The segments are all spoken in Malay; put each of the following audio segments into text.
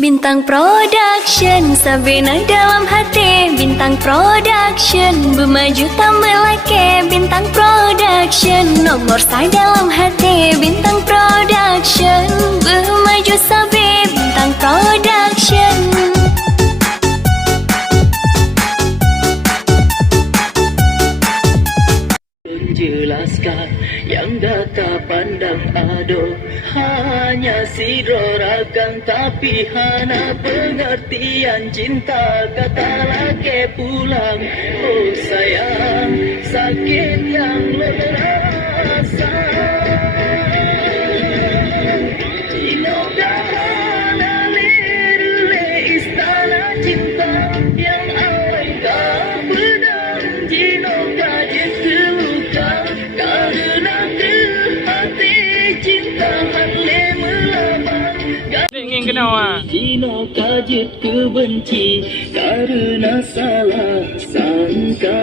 Bintang Production, Sabina dalam hati. Bintang Production, bermaju tambah laki. Bintang Production, nomor saya dalam hati. Bintang Production, bermaju sabi. Bintang Production. Jelaskan yang data pandang ado, hanya sidrorakan tapi hana pengertian cinta. Kata laki pulang, oh sayang, sakit yang lebih rasa. Cino dahana lirule istana cinta yang awal tak pedang. Cino kajet keluka karena ke hati cinta hati melabang. Ingin kenal ah. Cino kajet kebenci karena salah sangka.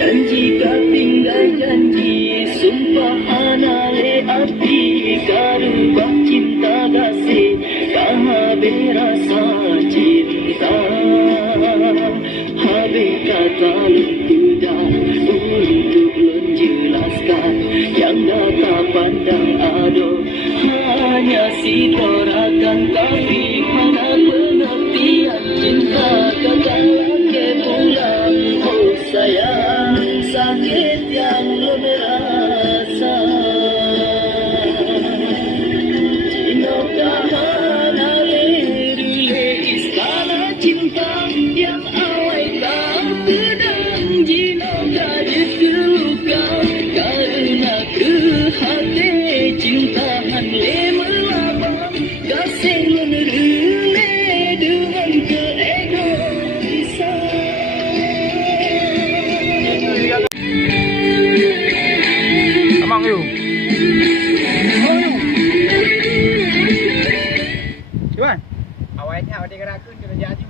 Dan jika tinggal janji, sumpah anale api. Karubah cinta kasih, kahabe rasa cinta. Habe kata lukudah untuk menjelaskan yang data pandang ado, hanya sidrorakan tapi mana pengertian cinta. Kata laki pulang, oh sayang, sakit yang lebih rasa. Cino kahana lirule istana cinta yang awal tak pedang. Cino kajet keluka karena ke hati cinta hanle melabang. Kasih menerule dengan keegoisan. Amang you. Cuan, awalnya awak dia gerakkan kita jadi.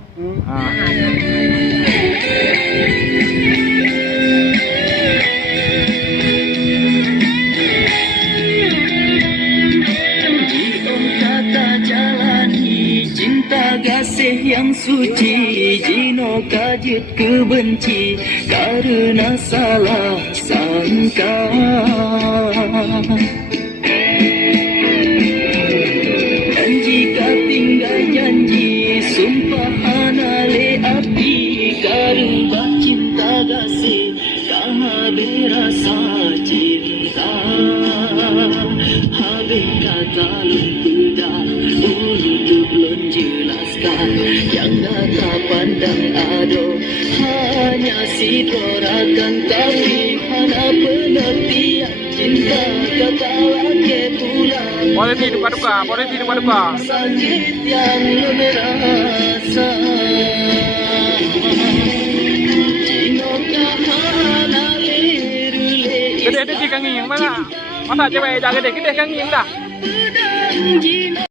Cinta kasih yang suci, Cino kajet kebenci karena salah sangka. Dan jika tinggal janji, sumpah anale api. Karubah cinta kasih, kahabe rasa cinta. Habe kata lumpudah untuk menjelaskan yang data pandang ado, hanya sidrorakan tapi hana pengertian cinta. Kata laki pulang, Polisi duka-duka, polisi duka-duka. sakit yang lebih rasa. Cino kahana lirule Gede-gede di kaki yang mana? Masa cewek jaga gede-gede kaki yang dah. pedang. Cino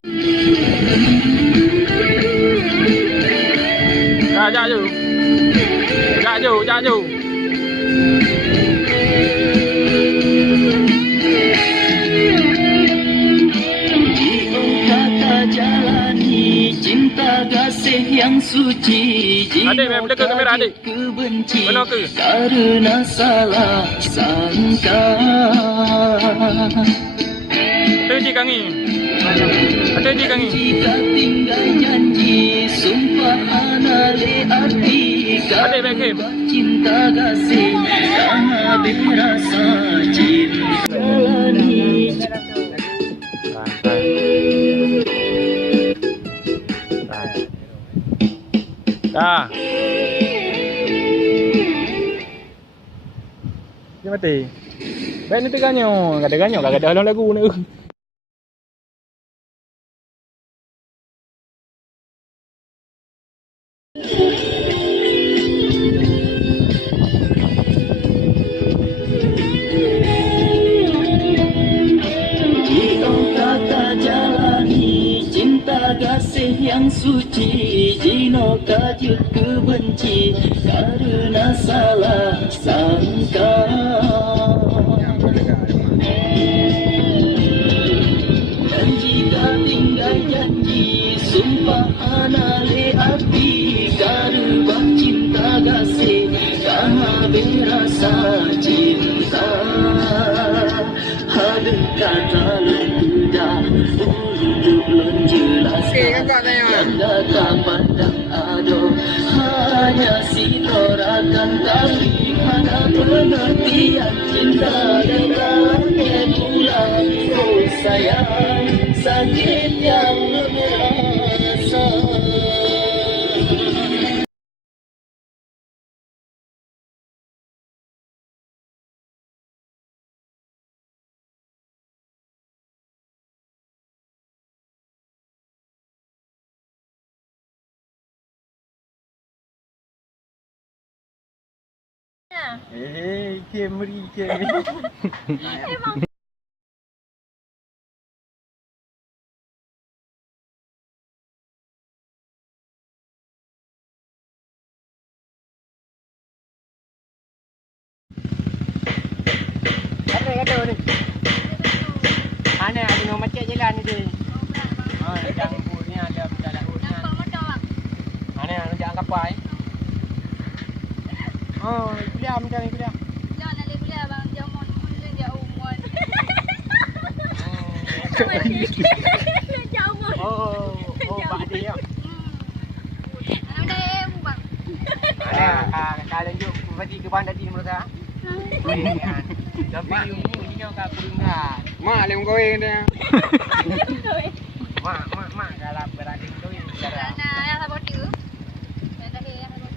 Jaju. Jaju. kata jalani cinta kasih yang suci. Adik, mem, dekat kamera, adik. Kebenci Benar ke? karena salah sangka. Ada di kaki. Ada di kaki. Jika tinggal janji, sumpah anale arti. Adik, Bekim. Cinta kasih kahabe rasa cinta. Jalani Dah. Dia mati. Baik ni teganyo, gak ada halang lagu ni. kasih yang suci, Cino kajet kebenci karena salah sangka. kata lupa untuk menjelaskan tanda tak pandang ado hanya sinorakan tapi ada pengertian cinta dengannya pulang oh sayang sakit yang merasa. Camry. Kata ni. Ana ada nombor macet jalan ni dia. Jangan pun ni ada jalan urusnya. Ana nak jangan kapai. Kuliah macam ni kuliah. Jangan nak kuliah bang, jangan mon dia umon. Jauh mon. Pak dia. Anak dia bang. Ana kalau juk pergi ke bandar di mereka. Tapi ni kau kurungan. Mak lem goreng dia. Mak kalau berani tu cara. Nah, yang sabot tu. Yang tadi yang sabot.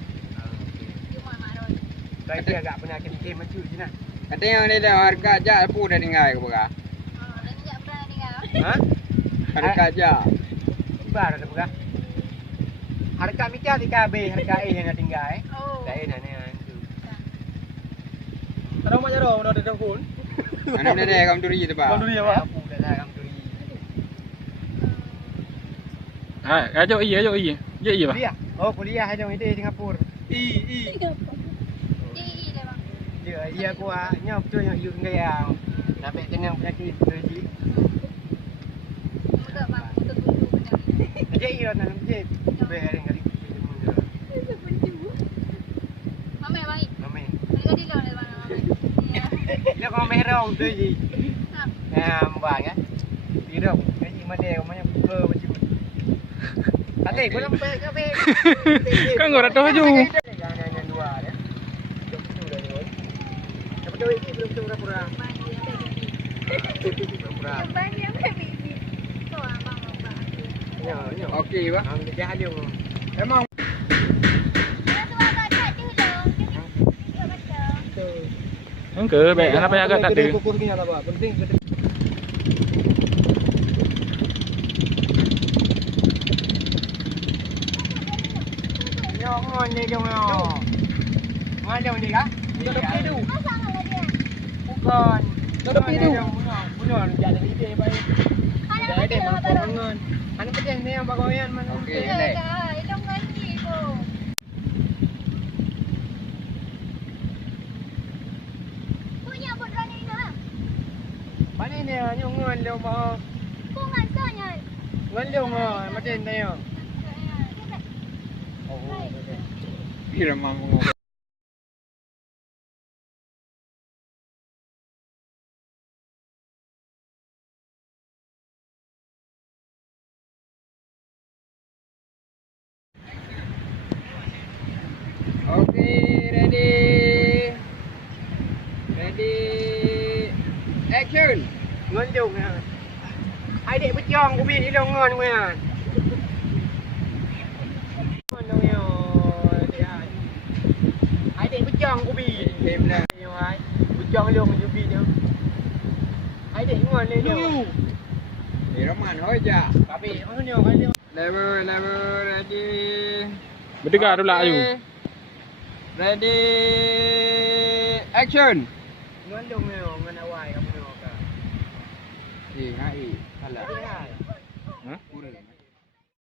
Cuma mak roy. Tapi agak penyakit macam tu nah. Katanya ni dah harga aja pun dah tinggal ke buka. Dan tidak pernah tinggal. Ha? Harga aja. Bar ada buka. Harga mikir di KB, harga yang dah tinggal Dah ni tu. Tahu macam mana orang dah pun? Mana dia kamu duri tu pak? Kamu duri apa? Aku dah kamu duri. Ajak iya. Ya iya bah. Kuliah. Kuliah ada di Singapura. Iya dah bang. Iya aku nyok tu nyok yuk gaya. Sampai tenang penyakit tu ji. Betul bang, betul macam ni. Aje iya nak jep. Bayar kali. Mama baik. Mama. Ada di luar bang. Dia kau merong tu ji. Bang Dirong. Kaji mana namanya buka macam tu. Adik, kau nampak ke? Kan kau dah tahu je. Jangan dua dia. Betul dah ni. Dapat duit ni belum pura-pura. Pura-pura. Banyak baby. Tu abang abang. Ya. Okey bah. Dia hadir. Memang Engke, baik. Apa yang agak tak ada. Kukur ni apa? Penting ngon ni jom yo. Mana ni kah? Tepi tu. Bukan. Tepi tu. Bunuh jadi ide baik. Jadi dia ngon. Ana pegang ni yang bagoyan mana. Okey, baik. Itu mandi tu. Punya bodoh ni dah. Mana ni ngon leo mau. Pungan sonya. Ngon leo mau macam ni yo. Kira mampu. Okay, ready. Action. Ngon dung ha. Ai dek pecong ku bi di long ngon ku ya. Ngon dong yo. Ai dek pecong ku bi. Thêm là yo ai. Pecong luôn ku bi dia. Ai dek ngon le dia. Ni roman hoi ja. Tapi mana ni ai dia. Level ready. Berdekat dulu ayu. Ready. Action. Ngon dong yo ngon awai kamu ka. Hai, salah.